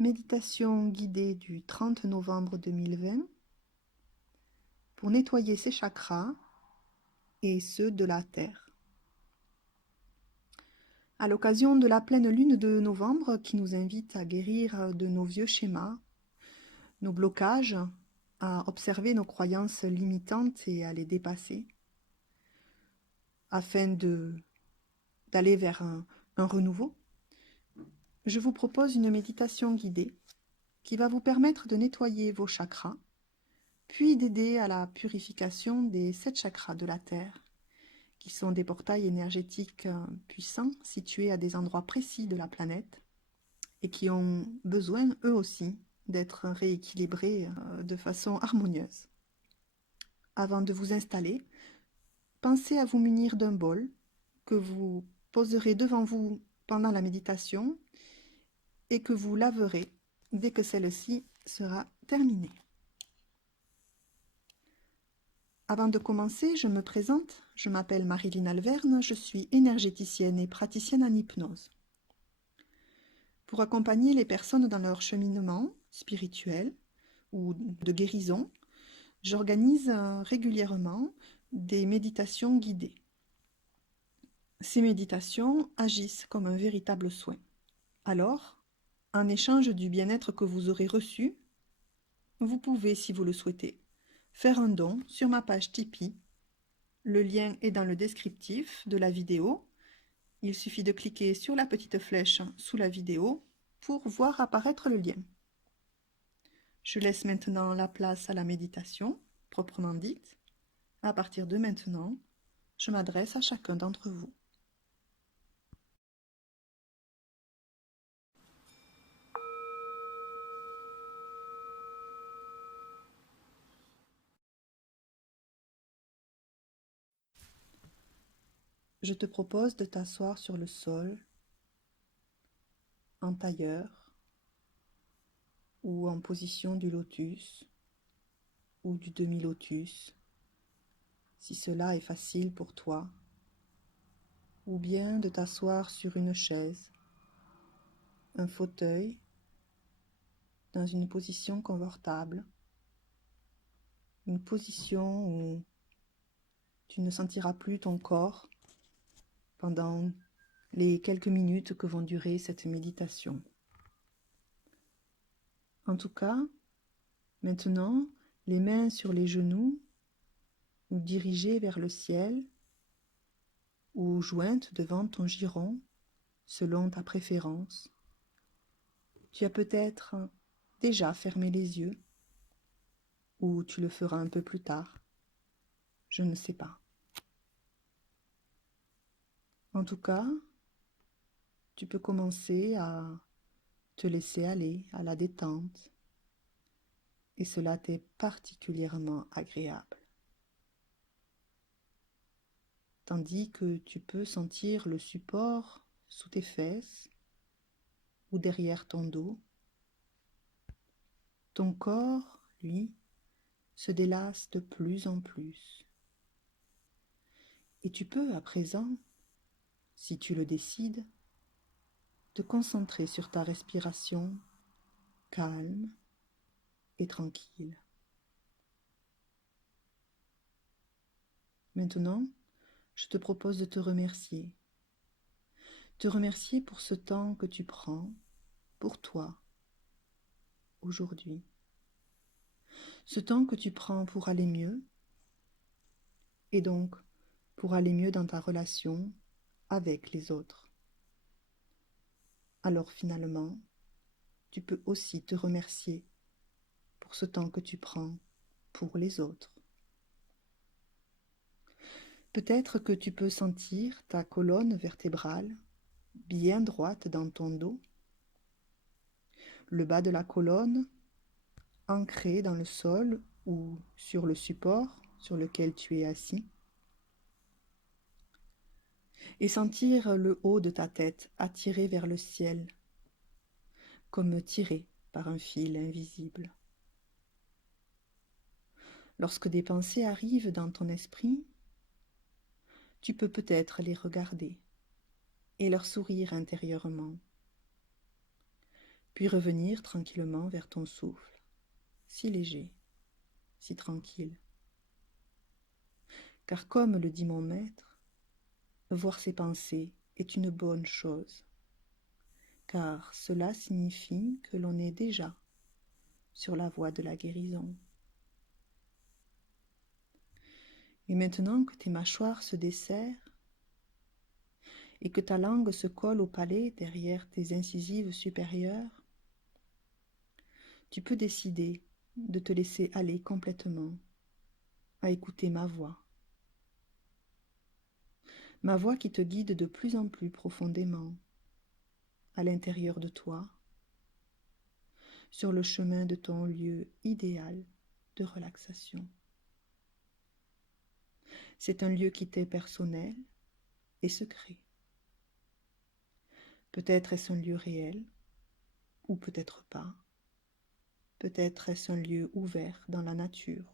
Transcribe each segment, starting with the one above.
Méditation guidée du 30 novembre 2020 pour nettoyer ses chakras et ceux de la Terre. À l'occasion de la pleine lune de novembre qui nous invite à guérir de nos vieux schémas, nos blocages, à observer nos croyances limitantes et à les dépasser, afin d'aller vers un renouveau, je vous propose une méditation guidée qui va vous permettre de nettoyer vos chakras, puis d'aider à la purification des 7 chakras de la Terre, qui sont des portails énergétiques puissants situés à des endroits précis de la planète et qui ont besoin, eux aussi, d'être rééquilibrés de façon harmonieuse. Avant de vous installer, pensez à vous munir d'un bol que vous poserez devant vous pendant la méditation et que vous laverez dès que celle-ci sera terminée. Avant de commencer, je me présente. Je m'appelle Marilyn Alverne, je suis énergéticienne et praticienne en hypnose. Pour accompagner les personnes dans leur cheminement spirituel ou de guérison, j'organise régulièrement des méditations guidées. Ces méditations agissent comme un véritable soin. Alors, en échange du bien-être que vous aurez reçu, vous pouvez, si vous le souhaitez, faire un don sur ma page Tipeee. Le lien est dans le descriptif de la vidéo. Il suffit de cliquer sur la petite flèche sous la vidéo pour voir apparaître le lien. Je laisse maintenant la place à la méditation, proprement dite. À partir de maintenant, je m'adresse à chacun d'entre vous. Je te propose de t'asseoir sur le sol, en tailleur, ou en position du lotus, ou du demi-lotus, si cela est facile pour toi, ou bien de t'asseoir sur une chaise, un fauteuil, dans une position confortable, une position où tu ne sentiras plus ton corps pendant les quelques minutes que vont durer cette méditation. En tout cas, maintenant, les mains sur les genoux ou dirigées vers le ciel ou jointes devant ton giron selon ta préférence. Tu as peut-être déjà fermé les yeux ou tu le feras un peu plus tard. Je ne sais pas. En tout cas, tu peux commencer à te laisser aller à la détente et cela t'est particulièrement agréable. Tandis que tu peux sentir le support sous tes fesses ou derrière ton dos. Ton corps, lui, se délasse de plus en plus. Et tu peux à présent, si tu le décides, te concentrer sur ta respiration calme et tranquille. Maintenant, je te propose de te remercier. Te remercier pour ce temps que tu prends pour toi aujourd'hui. Ce temps que tu prends pour aller mieux et donc pour aller mieux dans ta relation avec les autres. Alors finalement, tu peux aussi te remercier pour ce temps que tu prends pour les autres. Peut-être que tu peux sentir ta colonne vertébrale bien droite dans ton dos, le bas de la colonne ancré dans le sol ou sur le support sur lequel tu es assis, et sentir le haut de ta tête attiré vers le ciel, comme tiré par un fil invisible. Lorsque des pensées arrivent dans ton esprit, tu peux peut-être les regarder et leur sourire intérieurement. puis revenir tranquillement vers ton souffle, si léger, si tranquille. Car comme le dit mon maître, voir ses pensées est une bonne chose, car cela signifie que l'on est déjà sur la voie de la guérison. Et maintenant que tes mâchoires se desserrent et que ta langue se colle au palais derrière tes incisives supérieures, tu peux décider de te laisser aller complètement à écouter ma voix. Ma voix qui te guide de plus en plus profondément à l'intérieur de toi, sur le chemin de ton lieu idéal de relaxation. C'est un lieu qui t'est personnel et secret. Peut-être est-ce un lieu réel, ou peut-être pas. Peut-être est-ce un lieu ouvert dans la nature,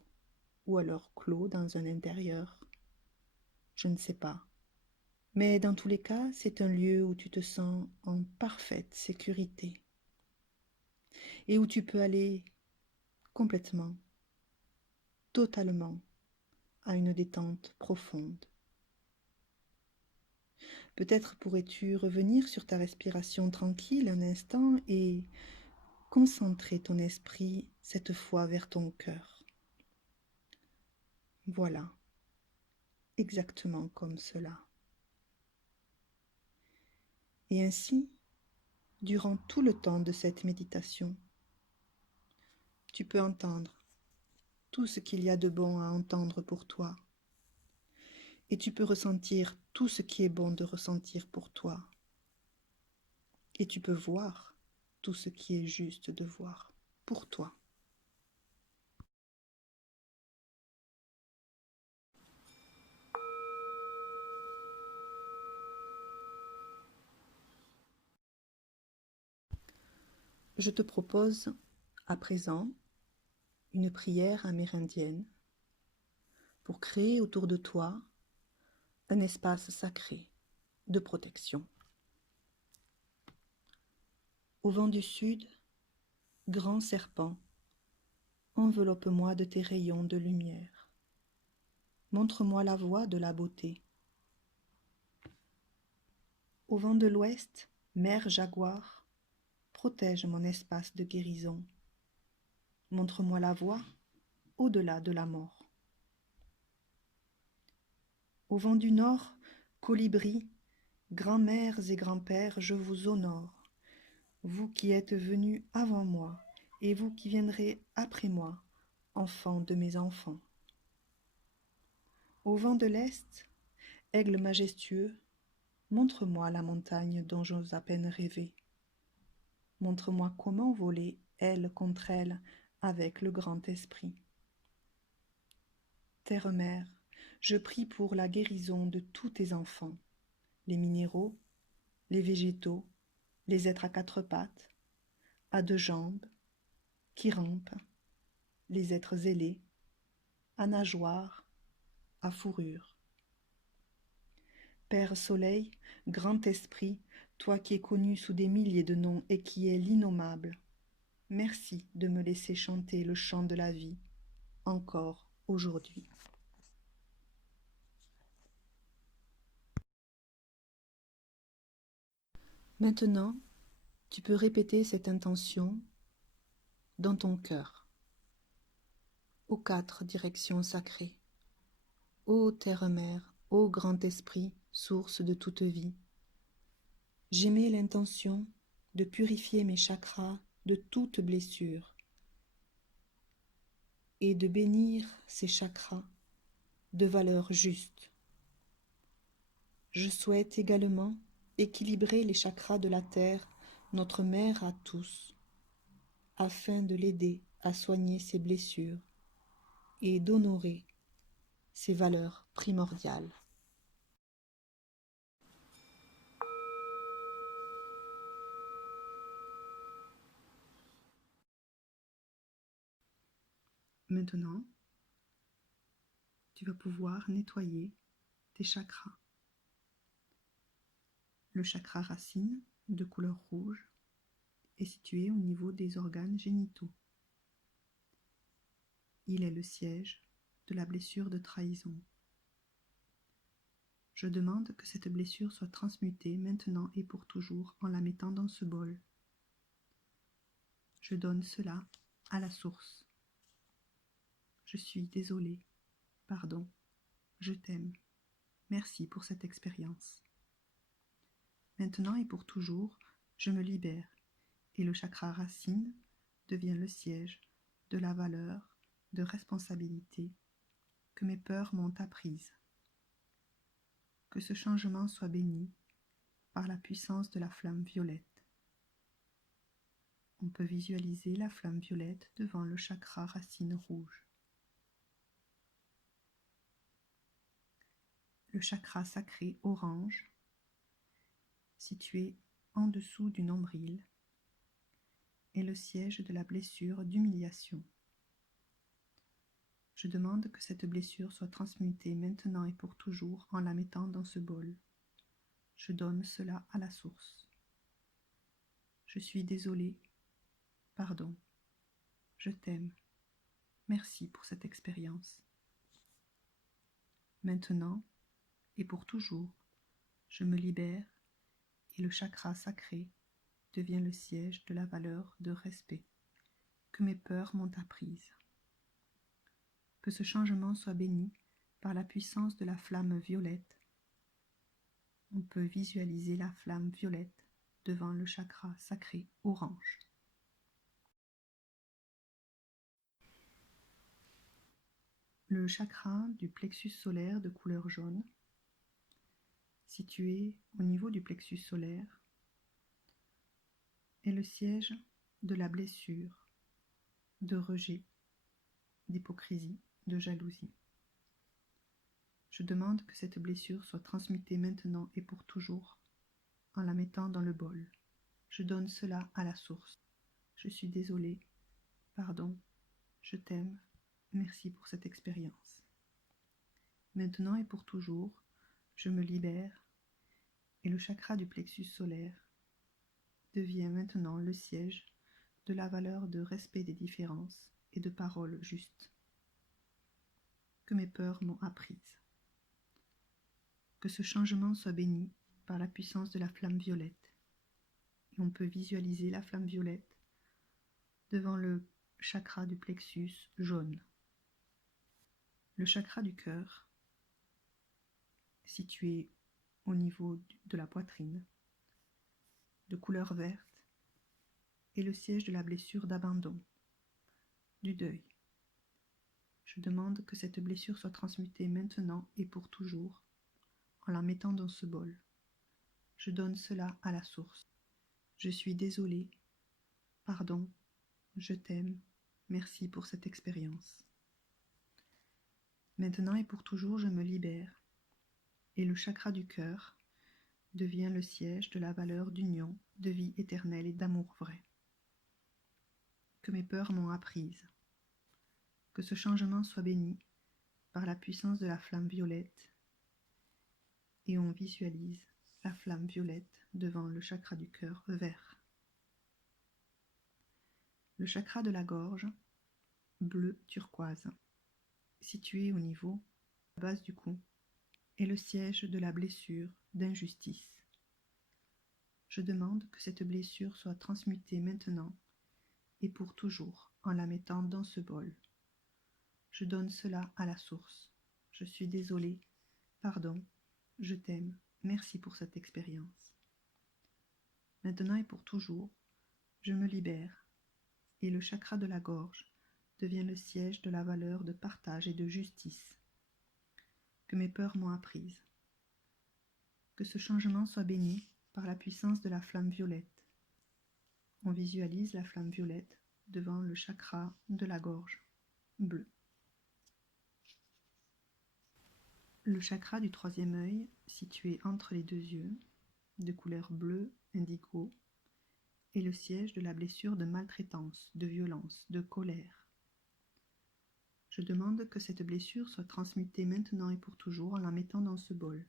ou alors clos dans un intérieur. Je ne sais pas. Mais dans tous les cas, c'est un lieu où tu te sens en parfaite sécurité et où tu peux aller complètement, totalement à une détente profonde. Peut-être pourrais-tu revenir sur ta respiration tranquille un instant et concentrer ton esprit cette fois vers ton cœur. Voilà, exactement comme cela. Et ainsi, durant tout le temps de cette méditation, tu peux entendre tout ce qu'il y a de bon à entendre pour toi. Et tu peux ressentir tout ce qui est bon de ressentir pour toi. Et tu peux voir tout ce qui est juste de voir pour toi. Je te propose à présent une prière amérindienne pour créer autour de toi un espace sacré de protection. Au vent du sud, grand serpent, enveloppe-moi de tes rayons de lumière. Montre-moi la voie de la beauté. Au vent de l'ouest, mère jaguar, protège mon espace de guérison. Montre-moi la voie au-delà de la mort. Au vent du nord, colibri, grand-mères et grands-pères, je vous honore, vous qui êtes venus avant moi, et vous qui viendrez après moi, enfants de mes enfants. Au vent de l'est, aigle majestueux, montre-moi la montagne dont j'ose à peine rêver. Montre-moi comment voler, aile contre aile, avec le grand esprit. Terre-mère, je prie pour la guérison de tous tes enfants, les minéraux, les végétaux, les êtres à quatre pattes, à deux jambes, qui rampent, les êtres ailés, à nageoires, à fourrure. Père Soleil, grand esprit, toi qui es connu sous des milliers de noms et qui es l'innommable, merci de me laisser chanter le chant de la vie, encore aujourd'hui. Maintenant, tu peux répéter cette intention dans ton cœur, aux quatre directions sacrées. Ô terre-mère, ô grand esprit, source de toute vie, j'émets l'intention de purifier mes chakras de toute blessure et de bénir ces chakras de valeur juste. Je souhaite également équilibrer les chakras de la terre, notre mère à tous, afin de l'aider à soigner ses blessures et d'honorer ses valeurs primordiales. Maintenant, tu vas pouvoir nettoyer tes chakras. Le chakra racine de couleur rouge est situé au niveau des organes génitaux. Il est le siège de la blessure de trahison. Je demande que cette blessure soit transmutée maintenant et pour toujours en la mettant dans ce bol. Je donne cela à la source. Je suis désolé, pardon, je t'aime. Merci pour cette expérience. Maintenant et pour toujours, je me libère et le chakra racine devient le siège de la valeur, de responsabilité que mes peurs m'ont apprise. Que ce changement soit béni par la puissance de la flamme violette. On peut visualiser la flamme violette devant le chakra racine rouge. Le chakra sacré orange, situé en dessous du nombril, est le siège de la blessure d'humiliation. Je demande que cette blessure soit transmutée maintenant et pour toujours en la mettant dans ce bol. Je donne cela à la source. Je suis désolé, pardon, je t'aime. Merci pour cette expérience. Maintenant et pour toujours, je me libère et le chakra sacré devient le siège de la valeur de respect que mes peurs m'ont apprise. Que ce changement soit béni par la puissance de la flamme violette. On peut visualiser la flamme violette devant le chakra sacré orange. Le chakra du plexus solaire de couleur jaune, situé au niveau du plexus solaire, est le siège de la blessure, de rejet, d'hypocrisie, de jalousie. Je demande que cette blessure soit transmutée maintenant et pour toujours en la mettant dans le bol. Je donne cela à la source. Je suis désolé, pardon, je t'aime, merci pour cette expérience. Maintenant et pour toujours, je me libère et le chakra du plexus solaire devient maintenant le siège de la valeur de respect des différences et de paroles justes que mes peurs m'ont apprises. Que ce changement soit béni par la puissance de la flamme violette. Et on peut visualiser la flamme violette devant le chakra du plexus jaune. Le chakra du cœur, situé au niveau de la poitrine, de couleur verte, est le siège de la blessure d'abandon, du deuil. Je demande que cette blessure soit transmutée maintenant et pour toujours en la mettant dans ce bol. Je donne cela à la source. Je suis désolé, pardon, je t'aime, merci pour cette expérience. Maintenant et pour toujours, je me libère et le chakra du cœur devient le siège de la valeur d'union, de vie éternelle et d'amour vrai que mes peurs m'ont apprise. Que ce changement soit béni par la puissance de la flamme violette et on visualise la flamme violette devant le chakra du cœur vert. Le chakra de la gorge, bleu turquoise, situé au niveau de la base du cou, est le siège de la blessure d'injustice. Je demande que cette blessure soit transmutée maintenant et pour toujours en la mettant dans ce bol. Je donne cela à la source. Je suis désolé, pardon, je t'aime, merci pour cette expérience. Maintenant et pour toujours, je me libère et le chakra de la gorge devient le siège de la valeur de partage et de justice que mes peurs m'ont apprise. Que ce changement soit béni par la puissance de la flamme violette. On visualise la flamme violette devant le chakra de la gorge bleu. Le chakra du troisième œil, situé entre les deux yeux, de couleur bleue indigo, est le siège de la blessure de maltraitance, de violence, de colère. Je demande que cette blessure soit transmutée maintenant et pour toujours en la mettant dans ce bol.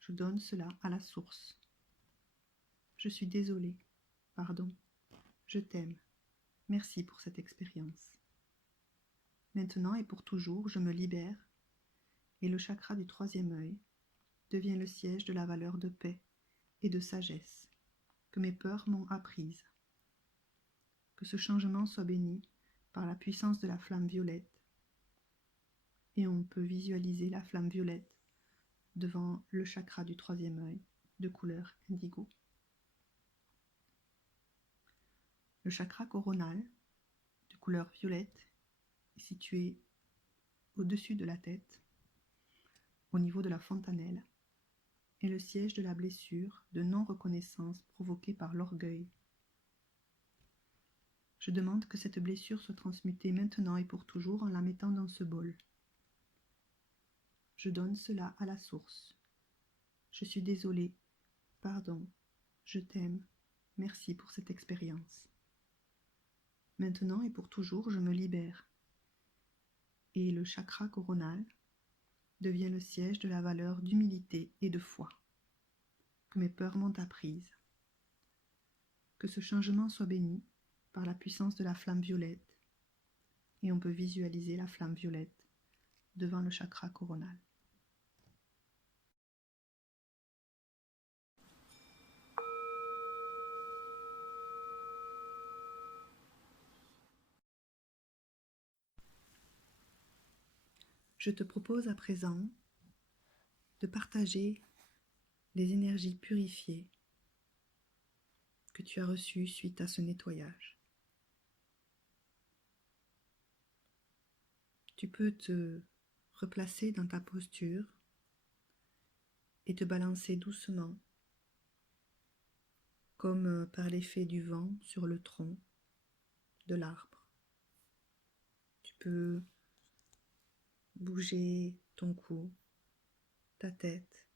Je donne cela à la source. Je suis désolé, pardon, je t'aime, merci pour cette expérience. Maintenant et pour toujours, je me libère et le chakra du troisième œil devient le siège de la valeur de paix et de sagesse que mes peurs m'ont apprise. Que ce changement soit béni par la puissance de la flamme violette. Et on peut visualiser la flamme violette devant le chakra du troisième œil de couleur indigo. Le chakra coronal de couleur violette est situé au-dessus de la tête, au niveau de la fontanelle, est le siège de la blessure de non-reconnaissance provoquée par l'orgueil. Je demande que cette blessure soit transmutée maintenant et pour toujours en la mettant dans ce bol. Je donne cela à la source. Je suis désolée, pardon, je t'aime, merci pour cette expérience. Maintenant et pour toujours, je me libère. Et le chakra coronal devient le siège de la valeur d'humilité et de foi que mes peurs m'ont apprise. Que ce changement soit béni par la puissance de la flamme violette, et on peut visualiser la flamme violette devant le chakra coronal. Je te propose à présent de partager les énergies purifiées que tu as reçues suite à ce nettoyage. Tu peux te replacer dans ta posture et te balancer doucement, comme par l'effet du vent sur le tronc de l'arbre. Tu peux bouger ton cou, ta tête,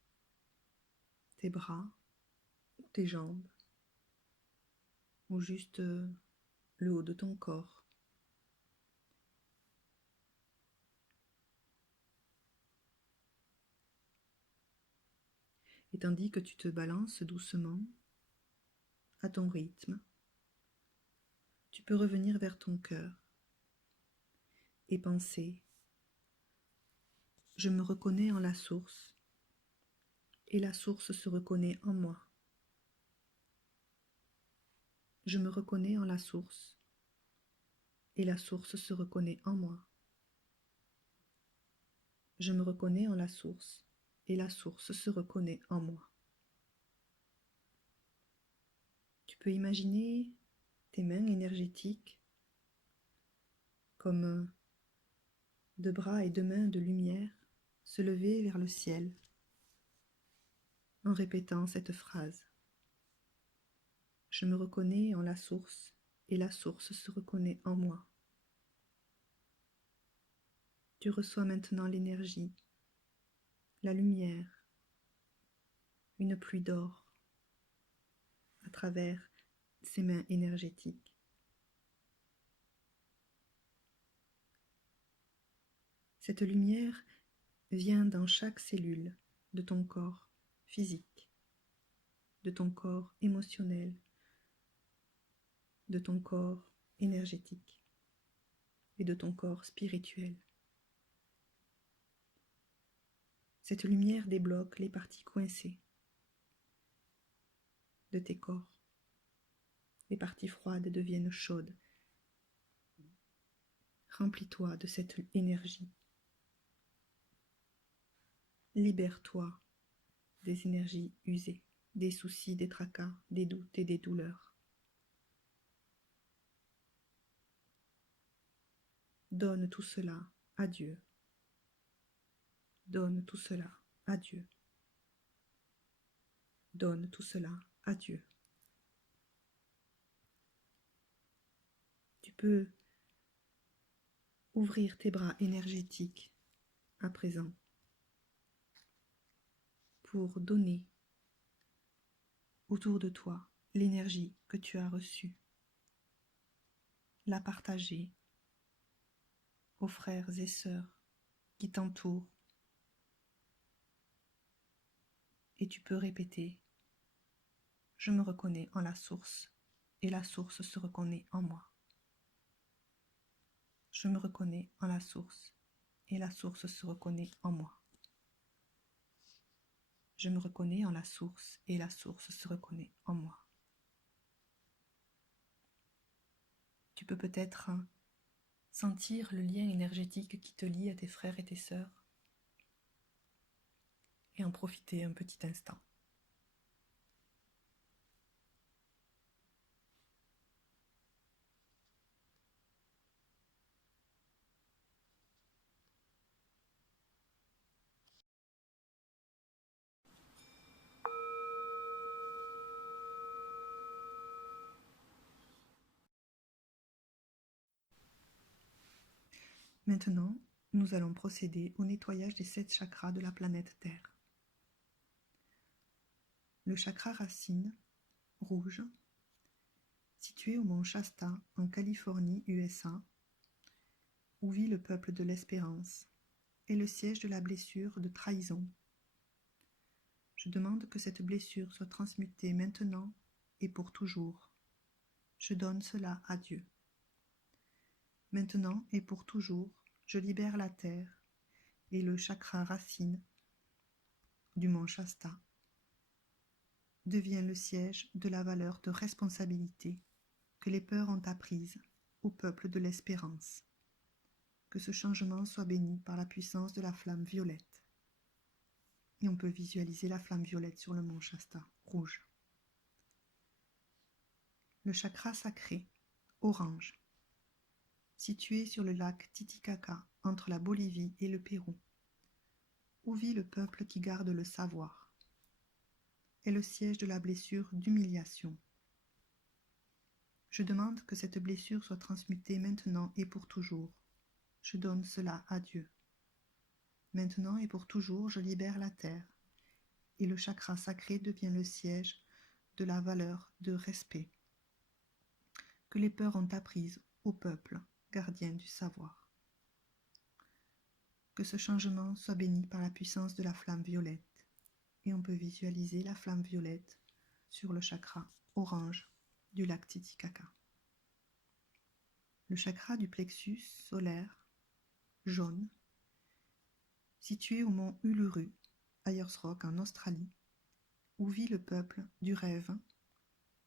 tes bras, tes jambes, ou juste le haut de ton corps. Et tandis que tu te balances doucement, à ton rythme, tu peux revenir vers ton cœur et penser: je me reconnais en la source, et la source se reconnaît en moi. Je me reconnais en la source, et la source se reconnaît en moi. Je me reconnais en la source, et la source se reconnaît en moi. Tu peux imaginer tes mains énergétiques comme deux bras et deux mains de lumière se lever vers le ciel en répétant cette phrase. Je me reconnais en la source, et la source se reconnaît en moi. Tu reçois maintenant l'énergie, la lumière, une pluie d'or à travers ces mains énergétiques. Cette lumière vient dans chaque cellule de ton corps physique, de ton corps émotionnel, de ton corps énergétique et de ton corps spirituel. Cette lumière débloque les parties coincées de tes corps. Les parties froides deviennent chaudes. Remplis-toi de cette énergie. Libère-toi des énergies usées, des soucis, des tracas, des doutes et des douleurs. Donne tout cela à Dieu. Donne tout cela à Dieu. Donne tout cela à Dieu. Tu peux ouvrir tes bras énergétiques à présent pour donner autour de toi l'énergie que tu as reçue, la partager aux frères et sœurs qui t'entourent. Et tu peux répéter: je me reconnais en la source, et la source se reconnaît en moi. Je me reconnais en la source et la source se reconnaît en moi. Je me reconnais en la source et la source se reconnaît en moi. Tu peux peut-être sentir le lien énergétique qui te lie à tes frères et tes sœurs et en profiter un petit instant. Maintenant, nous allons procéder au nettoyage des 7 chakras de la planète Terre. Le chakra racine, rouge, situé au mont Shasta, en Californie, USA, où vit le peuple de l'espérance, est le siège de la blessure de trahison. Je demande que cette blessure soit transmutée maintenant et pour toujours. Je donne cela à Dieu. Maintenant et pour toujours, je libère la terre et le chakra racine du mont Shasta devient le siège de la valeur de responsabilité que les peurs ont apprise au peuple de l'espérance. Que ce changement soit béni par la puissance de la flamme violette. Et on peut visualiser la flamme violette sur le mont Shasta, rouge. Le chakra sacré, orange, situé sur le lac Titicaca entre la Bolivie et le Pérou, où vit le peuple qui garde le savoir, est le siège de la blessure d'humiliation. Je demande que cette blessure soit transmutée maintenant et pour toujours. Je donne cela à Dieu. Maintenant et pour toujours, je libère la terre, et le chakra sacré devient le siège de la valeur de respect que les peurs ont apprise au peuple gardien du savoir. Que ce changement soit béni par la puissance de la flamme violette, et on peut visualiser la flamme violette sur le chakra orange du lac Titicaca. Le chakra du plexus solaire, jaune, situé au mont Uluru, Ayers Rock en Australie, où vit le peuple du rêve,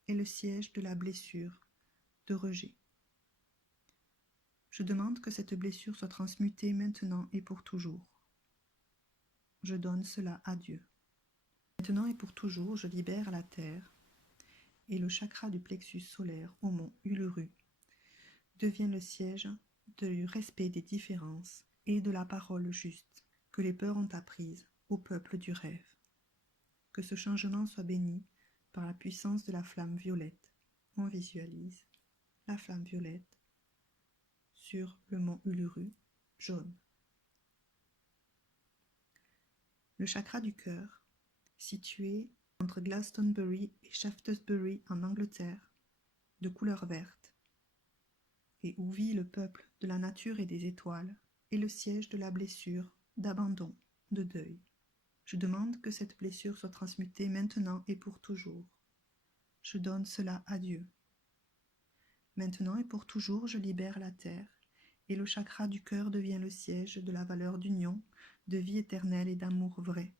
est le siège de la blessure de rejet. Je demande que cette blessure soit transmutée maintenant et pour toujours. Je donne cela à Dieu. Maintenant et pour toujours, je libère la terre et le chakra du plexus solaire au mont Uluru devient le siège du respect des différences et de la parole juste que les peurs ont apprise au peuple du rêve. Que ce changement soit béni par la puissance de la flamme violette. On visualise la flamme violette sur le mont Uluru, jaune. Le chakra du cœur, situé entre Glastonbury et Shaftesbury en Angleterre, de couleur verte, et où vit le peuple de la nature et des étoiles, est le siège de la blessure d'abandon, de deuil. Je demande que cette blessure soit transmutée maintenant et pour toujours. Je donne cela à Dieu. Maintenant et pour toujours, je libère la terre, et le chakra du cœur devient le siège de la valeur d'union, de vie éternelle et d'amour vrai,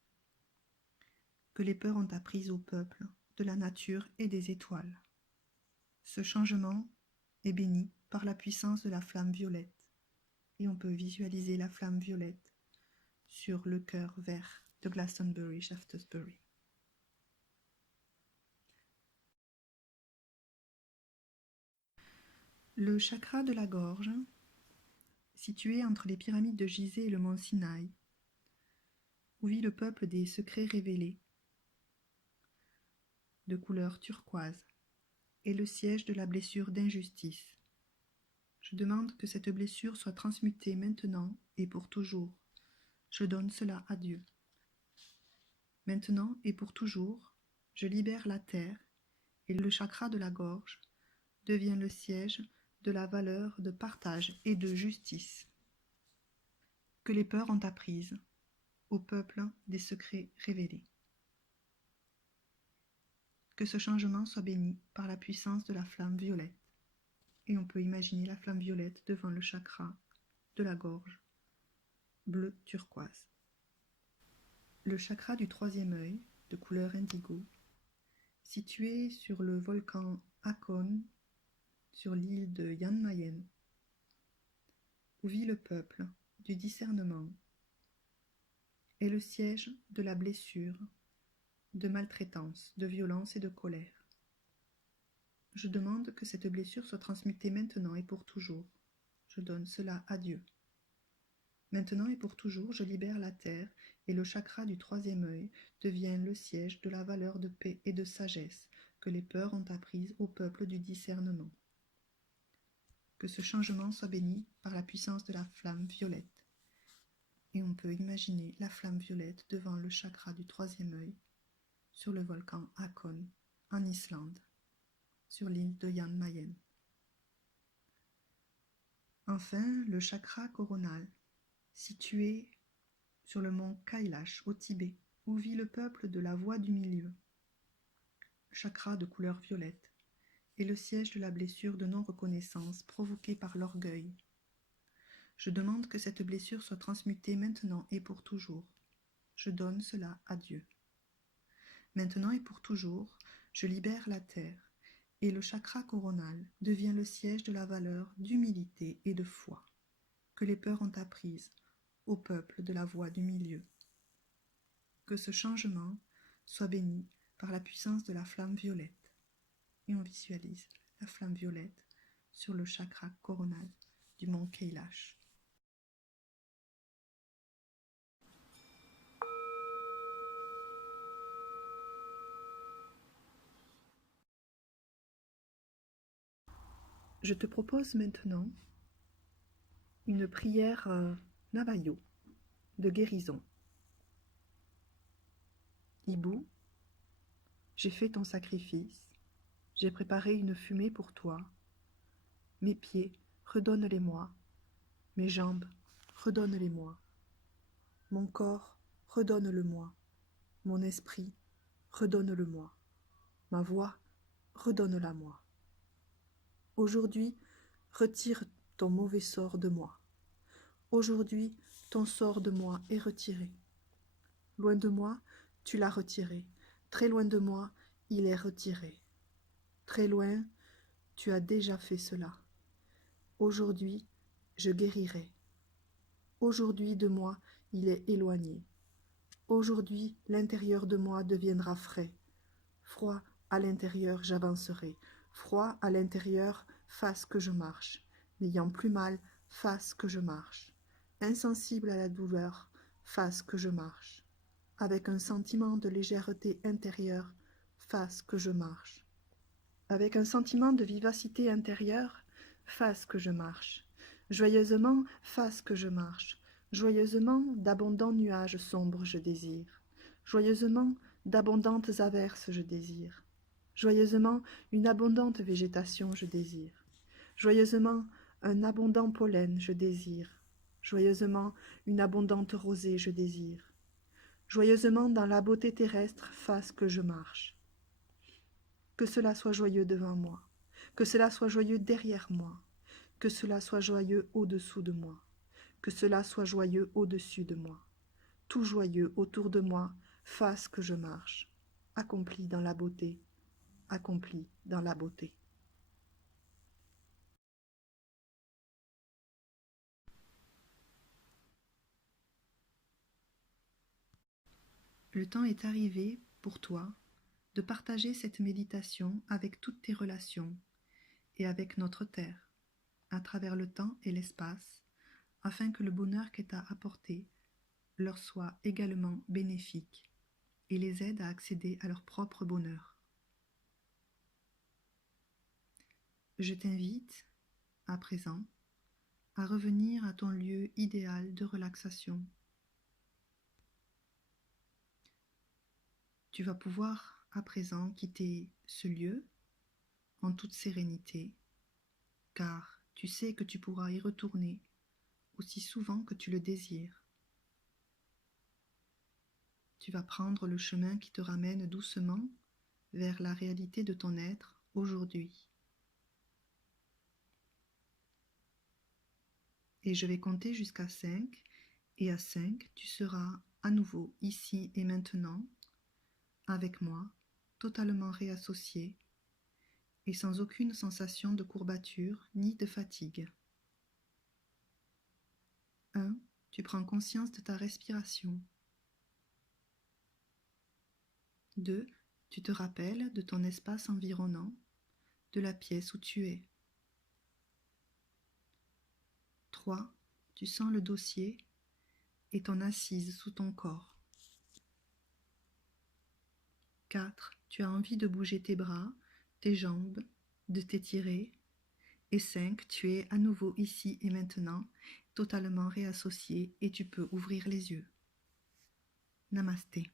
que les peurs ont apprise au peuple, de la nature et des étoiles. Ce changement est béni par la puissance de la flamme violette, et on peut visualiser la flamme violette sur le cœur vert de Glastonbury, Shaftesbury. Le chakra de la gorge, situé entre les pyramides de Gizeh et le mont Sinaï, où vit le peuple des secrets révélés, de couleur turquoise, est le siège de la blessure d'injustice. Je demande que cette blessure soit transmutée maintenant et pour toujours. Je donne cela à Dieu. Maintenant et pour toujours, je libère la terre, et le chakra de la gorge devient le siège de la valeur de partage et de justice que les peurs ont apprise au peuple des secrets révélés. Que ce changement soit béni par la puissance de la flamme violette. Et on peut imaginer la flamme violette devant le chakra de la gorge, bleu turquoise. Le chakra du troisième œil, de couleur indigo, situé sur le volcan Akon, sur l'île de Jan Mayen, où vit le peuple du discernement, est le siège de la blessure, de maltraitance, de violence et de colère. Je demande que cette blessure soit transmutée maintenant et pour toujours. Je donne cela à Dieu. Maintenant et pour toujours, je libère la terre et le chakra du troisième œil devient le siège de la valeur de paix et de sagesse que les peurs ont apprise au peuple du discernement. Que ce changement soit béni par la puissance de la flamme violette. Et on peut imaginer la flamme violette devant le chakra du troisième œil sur le volcan Akon en Islande, sur l'île de Jan Mayen. Enfin, le chakra coronal, situé sur le mont Kailash au Tibet, où vit le peuple de la voie du milieu. Chakra de couleur violette est le siège de la blessure de non-reconnaissance provoquée par l'orgueil. Je demande que cette blessure soit transmutée maintenant et pour toujours. Je donne cela à Dieu. Maintenant et pour toujours, je libère la terre et le chakra coronal devient le siège de la valeur d'humilité et de foi que les peurs ont apprise au peuple de la voie du milieu. Que ce changement soit béni par la puissance de la flamme violette. Et on visualise la flamme violette sur le chakra coronal du mont Kailash. Je te propose maintenant une prière Navajo de guérison. Hibou, j'ai fait ton sacrifice, j'ai préparé une fumée pour toi. Mes pieds, redonne-les-moi. Mes jambes, redonne-les-moi. Mon corps, redonne-le-moi. Mon esprit, redonne-le-moi. Ma voix, redonne-la-moi. Aujourd'hui, retire ton mauvais sort de moi. Aujourd'hui, ton sort de moi est retiré. Loin de moi, tu l'as retiré. Très loin de moi, il est retiré. Très loin, tu as déjà fait cela. Aujourd'hui, je guérirai. Aujourd'hui de moi, il est éloigné. Aujourd'hui, l'intérieur de moi deviendra frais. Froid à l'intérieur, j'avancerai. Froid à l'intérieur, fasse que je marche. N'ayant plus mal, fasse que je marche. Insensible à la douleur, fasse que je marche. Avec un sentiment de légèreté intérieure, fasse que je marche. Avec un sentiment de vivacité intérieure, fasse que je marche. Joyeusement, fasse que je marche. Joyeusement, d'abondants nuages sombres je désire. Joyeusement, d'abondantes averses je désire. Joyeusement, une abondante végétation je désire. Joyeusement, un abondant pollen je désire. Joyeusement, une abondante rosée je désire. Joyeusement, dans la beauté terrestre, fasse que je marche. Que cela soit joyeux devant moi, que cela soit joyeux derrière moi, que cela soit joyeux au-dessous de moi, que cela soit joyeux au-dessus de moi. Tout joyeux autour de moi, fasse que je marche, accompli dans la beauté, accompli dans la beauté. Le temps est arrivé pour toi de partager cette méditation avec toutes tes relations et avec notre terre, à travers le temps et l'espace, afin que le bonheur qu'elle t'a apporté leur soit également bénéfique et les aide à accéder à leur propre bonheur. Je t'invite, à présent, à revenir à ton lieu idéal de relaxation. Tu vas pouvoir, à présent, quitter ce lieu en toute sérénité, car tu sais que tu pourras y retourner aussi souvent que tu le désires. Tu vas prendre le chemin qui te ramène doucement vers la réalité de ton être aujourd'hui. Et je vais compter jusqu'à 5, et à 5, tu seras à nouveau ici et maintenant, avec moi, totalement réassocié, et sans aucune sensation de courbature ni de fatigue. 1. Tu prends conscience de ta respiration. 2. Tu te rappelles de ton espace environnant, de la pièce où tu es. 3. Tu sens le dossier et ton assise sous ton corps. 4. Tu as envie de bouger tes bras, tes jambes, de t'étirer. Et 5. Tu es à nouveau ici et maintenant, totalement réassocié et tu peux ouvrir les yeux. Namasté.